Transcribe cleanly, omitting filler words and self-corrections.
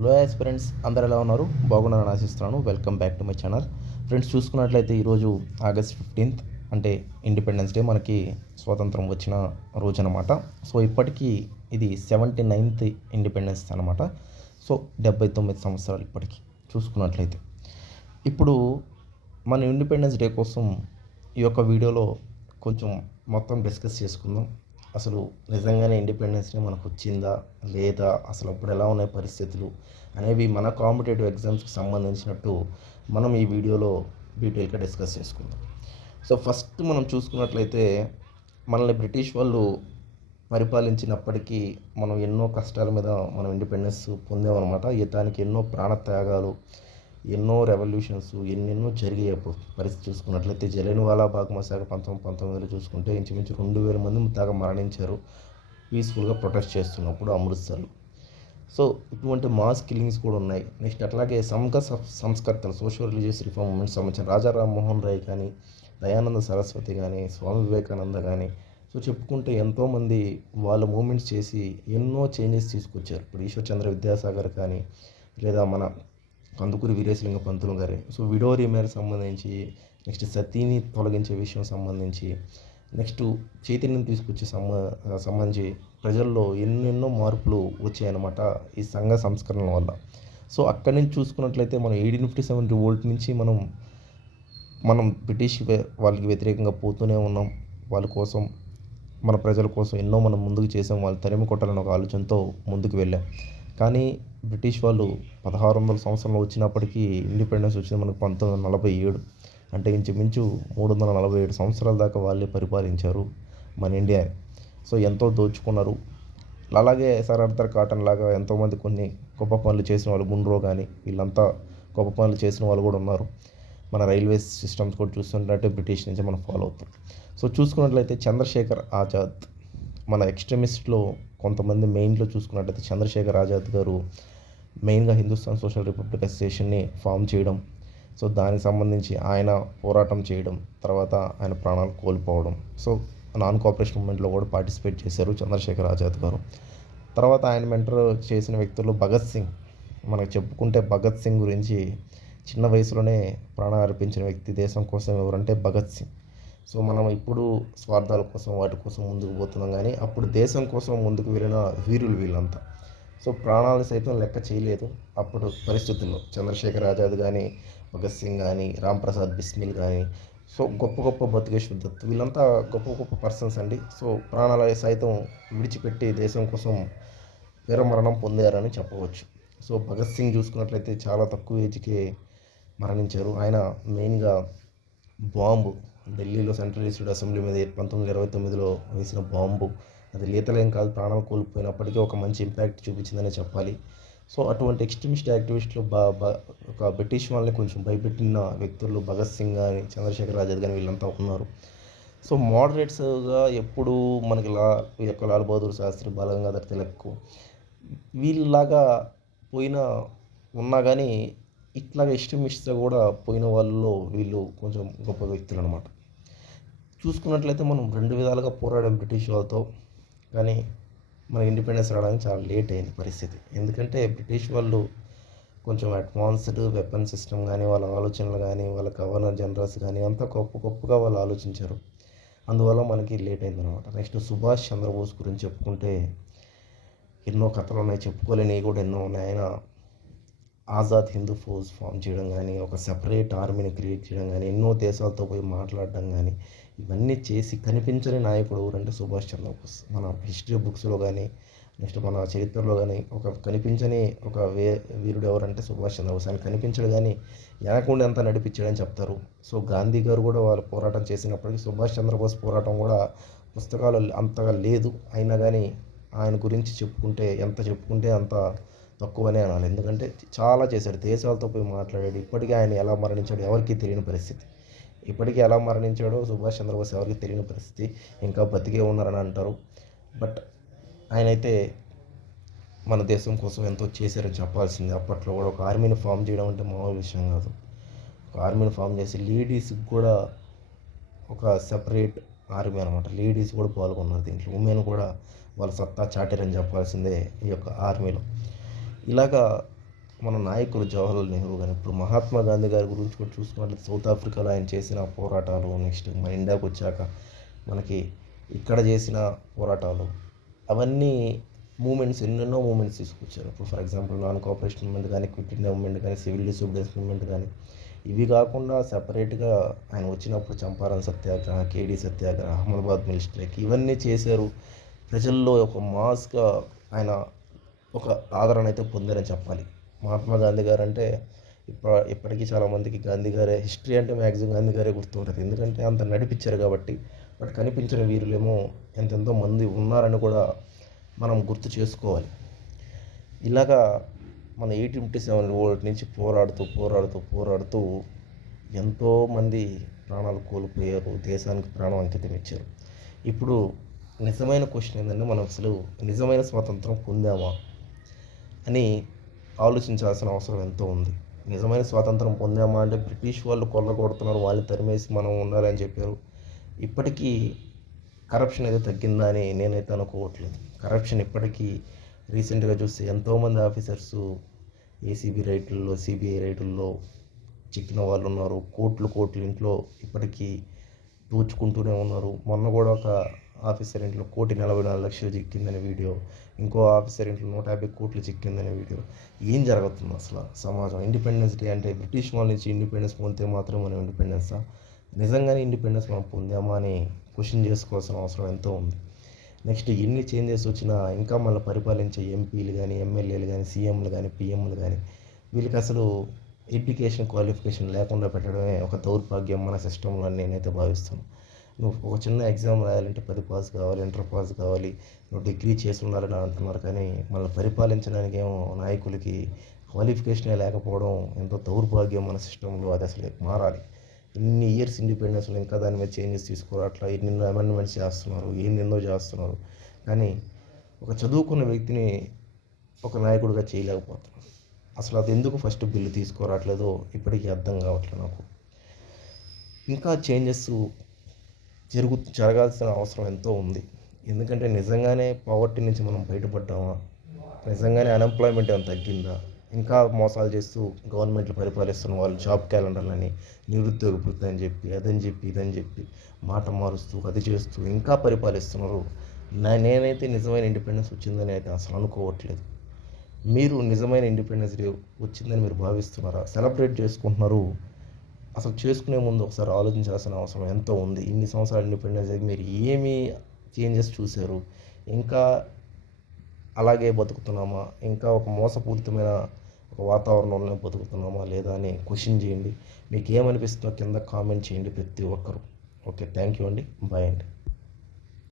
Hello friends, అందరు ఎలా ఉన్నారు? బాగున్నారని ఆశిస్తున్నాను. Welcome back to my channel. Friends, చూసుకున్నట్లయితే ఈరోజు ఆగస్ట్ 15th అంటే ఇండిపెండెన్స్ డే, మనకి స్వాతంత్రం వచ్చిన రోజు అనమాట. సో ఇప్పటికీ ఇది 79th ఇండిపెండెన్స్ అనమాట. సో 79 సంవత్సరాలు ఇప్పటికీ చూసుకున్నట్లయితే. ఇప్పుడు మన ఇండిపెండెన్స్ డే కోసం ఈ యొక్క వీడియోలో కొంచెం మొత్తం డిస్కస్ చేసుకుందాం. అసలు నిజంగానే ఇండిపెండెన్స్ డే మనకు వచ్చిందా లేదా, అసలు అప్పుడు ఎలా ఉన్నాయి పరిస్థితులు అనేవి మన కాంపిటేటివ్ ఎగ్జామ్స్కి సంబంధించినట్టు మనం ఈ వీడియోలో డీటెయిల్గా డిస్కస్ చేసుకుందాం. సో ఫస్ట్ మనం చూసుకున్నట్లయితే, మనల్ని బ్రిటిష్ వాళ్ళు పరిపాలించినప్పటికీ మనం ఎన్నో కష్టాల మీద మనం ఇండిపెండెన్స్ పొందామన్నమాట. దానికి ఎన్నో ప్రాణత్యాగాలు, ఎన్నో రెవల్యూషన్స్, ఎన్నెన్నో జరిగాయి. అప్పుడు పరిస్థితి చూసుకున్నట్లయితే జలియన్వాలా బాగ్ మసాక్ 1919లో చూసుకుంటే ఇంచుమించు 2000 మంది దాకా మరణించారు పీస్ఫుల్గా ప్రొటెస్ట్ చేస్తున్నప్పుడు అమృత్సర్లో. సో ఇటువంటి మాస్ కిల్లింగ్స్ కూడా ఉన్నాయి. నెక్స్ట్ అట్లాగే సంస్కర్తలు, సోషల్ రిలీజియస్ రిఫార్మ్ మూమెంట్స్ సంబంధించిన రాజా రామ్మోహన్ రాయ్ కానీ, దయానంద సరస్వతి కానీ, స్వామి వివేకానంద కానీ, సో చెప్పుకుంటే ఎంతోమంది వాళ్ళ మూమెంట్స్ చేసి ఎన్నో చేంజెస్ తీసుకొచ్చారు. ఇప్పుడు ఈశ్వర్ చంద్ర విద్యాసాగర్ కానీ, లేదా మన కందుకూరి వీరేశలింగ పంతులు గారి, సో విడో రీమేర్ సంబంధించి, నెక్స్ట్ సతీని తొలగించే విషయం సంబంధించి, నెక్స్ట్ చైతన్యం తీసుకొచ్చే సంబంధించి ప్రజల్లో ఎన్నెన్నో మార్పులు వచ్చాయన్నమాట ఈ సంఘ సంస్కరణల వల్ల. సో అక్కడి నుంచి చూసుకున్నట్లయితే మనం 1857 రివోల్ట్ నుంచి మనం బ్రిటిష్ వాళ్ళకి వ్యతిరేకంగా పోతూనే ఉన్నాం. వాళ్ళ కోసం, మన ప్రజల కోసం ఎన్నో మనం ముందుకు చేసాం. వాళ్ళు తరిమి కొట్టాలని ఒక ఆలోచనతో ముందుకు వెళ్ళాం. కానీ బ్రిటిష్ వాళ్ళు 1600 సంవత్సరంలో వచ్చినప్పటికీ ఇండిపెండెన్స్ వచ్చింది మనకు 1947. అంటే ఇంచుమించు 347 సంవత్సరాల దాకా వాళ్ళే పరిపాలించారు మన ఇండియాని. సో ఎంతో దోచుకున్నారు. అలాగే సర్ ఆర్థర్ కాటన్ లాగా ఎంతోమంది కొన్ని గొప్ప పనులు చేసిన వాళ్ళు, మున్రో కానీ, వీళ్ళంతా గొప్ప పనులు చేసిన వాళ్ళు కూడా ఉన్నారు. మన రైల్వే సిస్టమ్స్ కూడా చూస్తుంటే బ్రిటిష్ నుంచి మనం ఫాలో అవుతాం. సో చూసుకున్నట్లయితే చంద్రశేఖర్ ఆజాద్, మన ఎక్స్ట్రీమిస్ట్లో కొంతమంది మెయిన్లో చూసుకున్నట్లయితే చంద్రశేఖర్ ఆజాద్ గారు మెయిన్గా హిందుస్థాన్ సోషల్ రిపబ్లిక్ అసోసియేషన్ని ఫామ్ చేయడం, సో దానికి సంబంధించి ఆయన పోరాటం చేయడం, తర్వాత ఆయన ప్రాణాలు కోల్పోవడం, సో నాన్ కోఆపరేషన్ మూమెంట్లో కూడా పార్టిసిపేట్ చేశారు చంద్రశేఖర్ ఆజాద్ గారు. తర్వాత ఆయన మెంటర్ చేసిన వ్యక్తులు భగత్ సింగ్. మనకు చెప్పుకుంటే భగత్ సింగ్ గురించి చిన్న వయసులోనే ప్రాణాలు అర్పించిన వ్యక్తి దేశం కోసం ఎవరంటే భగత్ సింగ్. సో మనం ఇప్పుడు స్వార్థాల కోసం వాటి కోసం ముందుకు పోతున్నాం, కానీ అప్పుడు దేశం కోసం ముందుకు వెళ్ళిన వీరులు వీళ్ళంతా. సో ప్రాణాలు సైతం లెక్క చేయలేదు అప్పుడు పరిస్థితుల్లో. చంద్రశేఖర్ ఆజాద్ కానీ, భగత్ సింగ్ కానీ, రాంప్రసాద్ బిస్మిల్ కానీ, సో గొప్ప గొప్ప బతుకేశ్వర్ దత్, వీళ్ళంతా గొప్ప గొప్ప పర్సన్స్ అండి. సో ప్రాణాలు సైతం విడిచిపెట్టి దేశం కోసం వీరమరణం పొందారని చెప్పవచ్చు. సో భగత్ సింగ్ చూసుకున్నట్లయితే చాలా తక్కువ ఏజ్కే మరణించారు. ఆయన మెయిన్గా బాంబు, ఢిల్లీలో సెంట్రల్ యూనివర్సిటీ అసెంబ్లీ మీద 1929లో వేసిన బాంబు, అది లీతలేం కాదు, ప్రాణాలు కోల్పోయినప్పటికీ ఒక మంచి ఇంపాక్ట్ చూపించిందనే చెప్పాలి. సో అటువంటి ఎక్స్ట్రీమిస్ట్ యాక్టివిస్టులు ఒక బ్రిటిష్ వాళ్ళని కొంచెం భయపెట్టిన వ్యక్తులు భగత్ సింగ్ కానీ, చంద్రశేఖర్ ఆజాద్ కానీ, వీళ్ళంతా ఉన్నారు. సో మోడరేట్స్గా ఎప్పుడు మనకి ఈ యొక్క లాల్ బహదూర్ శాస్త్రి, బాలగంగాధర్ తిలక్, వీళ్ళలాగా పోయిన ఉన్నా కానీ ఇట్లాగ ఎక్స్ట్రీమిస్ట్గా కూడా పోయిన వాళ్ళలో వీళ్ళు కొంచెం గొప్ప వ్యక్తులు అనమాట. చూసుకున్నట్లయితే మనం రెండు విధాలుగా పోరాడాం బ్రిటిష్ వాళ్ళతో, కానీ మన ఇండిపెండెన్స్ రావడానికి చాలా లేట్ అయింది పరిస్థితి. ఎందుకంటే బ్రిటిష్ వాళ్ళు కొంచెం అడ్వాన్స్డ్ వెపన్ సిస్టమ్ కానీ, వాళ్ళ ఆలోచనలు కానీ, వాళ్ళ గవర్నర్ జనరల్స్ కానీ అంతా గొప్పగా వాళ్ళు ఆలోచించారు. అందువల్ల మనకి లేట్ అయింది అనమాట. నెక్స్ట్ సుభాష్ చంద్రబోస్ గురించి చెప్పుకుంటే ఎన్నో కథలు ఉన్నాయి, చెప్పుకోలేనివి కూడా ఎన్నో ఉన్నాయి. ఆయన ఆజాద్ హిందూ ఫోర్స్ ఫామ్ చేయడం కానీ, ఒక సెపరేట్ ఆర్మీని క్రియేట్ చేయడం కానీ, ఎన్నో దేశాలతో పోయి మాట్లాడడం కానీ, ఇవన్నీ చేసి కనిపించని నాయకుడు ఎవరంటే సుభాష్ చంద్రబోస్. మన హిస్టరీ బుక్స్లో కానీ, నెక్స్ట్ మన చరిత్రలో కానీ ఒక కనిపించని ఒక వీరుడు ఎవరంటే సుభాష్ చంద్రబోస్. ఆయన కనిపించడు కానీ వెనకుండి అంతా నడిపించాడని చెప్తారు. సో గాంధీ గారు కూడా వాళ్ళు పోరాటం చేసినప్పటికీ సుభాష్ చంద్రబోస్ పోరాటం కూడా పుస్తకాలు అంతగా లేదు. అయినా కానీ ఆయన గురించి ఎంత చెప్పుకుంటే అంత తక్కువనే అనాలి. ఎందుకంటే చాలా చేశాడు, దేశాలతో పోయి మాట్లాడాడు. ఇప్పటికీ ఆయన ఎలా మరణించాడు ఎవరికి తెలియని పరిస్థితి. ఇప్పటికీ ఎలా మరణించాడో సుభాష్ చంద్రబోస్ ఎవరికి తెలియని పరిస్థితి. ఇంకా బతికే ఉన్నారని అంటారు. బట్ ఆయనైతే మన దేశం కోసం ఎంతో చేశారని చెప్పాల్సింది. అప్పట్లో కూడా ఒక ఆర్మీని ఫామ్ చేయడం అంటే మామూలు విషయం కాదు. ఒక ఆర్మీని ఫామ్ చేసి లేడీస్కి కూడా ఒక సెపరేట్ ఆర్మీ అనమాట. లేడీస్ కూడా పాల్గొన్నారు దీంట్లో. ఉమెన్ కూడా వాళ్ళ సత్తా చాటారని చెప్పాల్సిందే ఈ యొక్క ఆర్మీలో. ఇలాగా మన నాయకులు జవహర్లాల్ నెహ్రూ కానీ, ఇప్పుడు మహాత్మా గాంధీ గారి గురించి కూడా చూసుకున్నట్లయితే సౌత్ ఆఫ్రికాలో ఆయన చేసిన పోరాటాలు, నెక్స్ట్ మన ఇండియాకి వచ్చాక మనకి ఇక్కడ చేసిన పోరాటాలు, అవన్నీ మూమెంట్స్, ఎన్నెన్నో మూమెంట్స్ తీసుకొచ్చారు. ఇప్పుడు for example non cooperation moment కానీ, క్విట్ ఇండియా మూమెంట్ కానీ, సివిల్ డిసోబిడియన్స్ మూమెంట్ కానీ, ఇవి కాకుండా సపరేట్గా ఆయన వచ్చినప్పుడు చంపారన్ సత్యాగ్రహ, కేడీ సత్యాగ్రహ, అహ్మదాబాద్ మిల్ స్ట్రైక్, ఇవన్నీ చేశారు. ప్రజల్లో ఒక మాస్గా ఆయన ఒక ఆదరణ అయితే పొందారని చెప్పాలి. మహాత్మా గాంధీ గారు అంటే ఇప్పటికీ చాలామందికి గాంధీ గారే హిస్టరీ అంటే మ్యాక్సిమం గాంధీ గారే గుర్తుంటుంది. ఎందుకంటే అంత నడిపించారు కాబట్టి. బట్ కనిపించిన వీరులేమో ఎంతెంతో మంది ఉన్నారని కూడా మనం గుర్తు చేసుకోవాలి. ఇలాగా మన 1857 ఓల్డ్ నుంచి పోరాడుతూ ఎంతోమంది ప్రాణాలు కోల్పోయారు, దేశానికి ప్రాణం అంకితం ఇచ్చారు. ఇప్పుడు నిజమైన క్వశ్చన్ ఏంటంటే, మనం అసలు నిజమైన స్వాతంత్రం పొందామా అని ఆలోచించాల్సిన అవసరం ఎంతో ఉంది. నిజమైన స్వాతంత్రం పొందామా అంటే బ్రిటిష్ వాళ్ళు కొల్లగొడుతున్నారు, వాళ్ళని తరిమేసి మనం ఉండాలని చెప్పారు. ఇప్పటికీ కరప్షన్ అయితే తగ్గిందా అని నేనైతే అనుకోవట్లేదు. కరప్షన్ ఇప్పటికీ రీసెంట్గా చూస్తే ఎంతోమంది ఆఫీసర్సు ఏసీబీ రైట్లలో, సిబిఐ రైట్లలో చిక్కిన వాళ్ళు ఉన్నారు. కోట్లు ఇంట్లో ఇప్పటికీ దోచుకుంటూనే ఉన్నారు. మొన్న కూడా ఒక ఆఫీసర్ ఇంట్లో 1,44,00,000 చిక్కిందనే వీడియో, ఇంకో ఆఫీసర్ ఇంట్లో 150 కోట్లు చిక్కిందనే వీడియో. ఏం జరుగుతుంది అసలు సమాజం? ఇండిపెండెన్స్ డే అంటే బ్రిటిష్ వాళ్ళ నుంచి ఇండిపెండెన్స్ పొందితే మాత్రం మనం ఇండిపెండెన్సా? నిజంగానే ఇండిపెండెన్స్ మనం పొందామా అని క్వశ్చన్ చేసుకోవాల్సిన అవసరం ఎంతో ఉంది. నెక్స్ట్ ఎన్ని చేంజెస్ వచ్చినా ఇంకా మళ్ళీ పరిపాలించే ఎంపీలు కానీ, ఎమ్మెల్యేలు కానీ, సీఎంలు కానీ, పిఎంలు కానీ, వీళ్ళకి అసలు ఎడ్యుకేషన్ క్వాలిఫికేషన్ లేకుండా పెట్టడమే ఒక దౌర్భాగ్యం మన సిస్టంలో అని నేనైతే భావిస్తున్నాను. నువ్వు ఒక చిన్న ఎగ్జామ్ రాయాలంటే 10 పాస్ కావాలి, ఇంటర్ పాస్ కావాలి, నువ్వు డిగ్రీ చేసి ఉండాలని అంటున్నారు. కానీ మళ్ళీ పరిపాలించడానికి ఏమో నాయకులకి క్వాలిఫికేషనే లేకపోవడం ఎంతో దౌర్భాగ్యం మన సిస్టంలో. అది అసలు మారాలి. ఇన్ని ఇయర్స్ ఇండిపెండెన్స్లో ఇంకా దాని మీద చేంజెస్ తీసుకోవట్లా, ఎన్నెన్నో అమెండ్మెంట్స్ చేస్తున్నారు, ఏందెందో చేస్తున్నారు. కానీ ఒక చదువుకున్న వ్యక్తిని ఒక నాయకుడిగా చేయలేకపోతున్నారు. అసలు అది ఎందుకు ఫస్ట్ బిల్లు తీసుకురావట్లేదో ఇప్పటికీ అర్థం కావట్లేదు నాకు. ఇంకా చేంజెస్ జరగాల్సిన అవసరం ఎంతో ఉంది. ఎందుకంటే నిజంగానే పావర్టీ నుంచి మనం బయటపడ్డామా? నిజంగానే అన్ఎంప్లాయ్మెంట్ ఏమైనా తగ్గిందా? ఇంకా మోసాలు చేస్తూ గవర్నమెంట్లు పరిపాలిస్తున్న వాళ్ళు జాబ్ క్యాలెండర్లని, నిరుద్యోగ భృతి అని చెప్పి, అదని చెప్పి, ఇదని చెప్పి మాట మారుస్తూ అది చేస్తూ ఇంకా పరిపాలిస్తున్నారు. నేనైతే నిజమైన ఇండిపెండెన్స్ వచ్చిందని అయితే అసలు అనుకోవట్లేదు. మీరు నిజమైన ఇండిపెండెన్స్ డే వచ్చిందని మీరు భావిస్తున్నారా? సెలబ్రేట్ చేసుకుంటున్నారు. అసలు చేసుకునే ముందు ఒకసారి ఆలోచించాల్సిన అవసరం ఎంతో ఉంది. ఇన్ని సంవత్సరాలు ఇండిపెండెన్స్ డే మీరు ఏమి చేంజెస్ చూశారు? ఇంకా అలాగే బతుకుతున్నామా? ఇంకా ఒక మోసపూరితమైన ఒక వాతావరణంలో బతుకుతున్నామా లేదా అని క్వశ్చన్ చేయండి. మీకు ఏమనిపిస్తుందో కింద కామెంట్ చేయండి ప్రతి ఒక్కరు. ఓకే, థ్యాంక్ యూ అండి. బాయ్ అండి.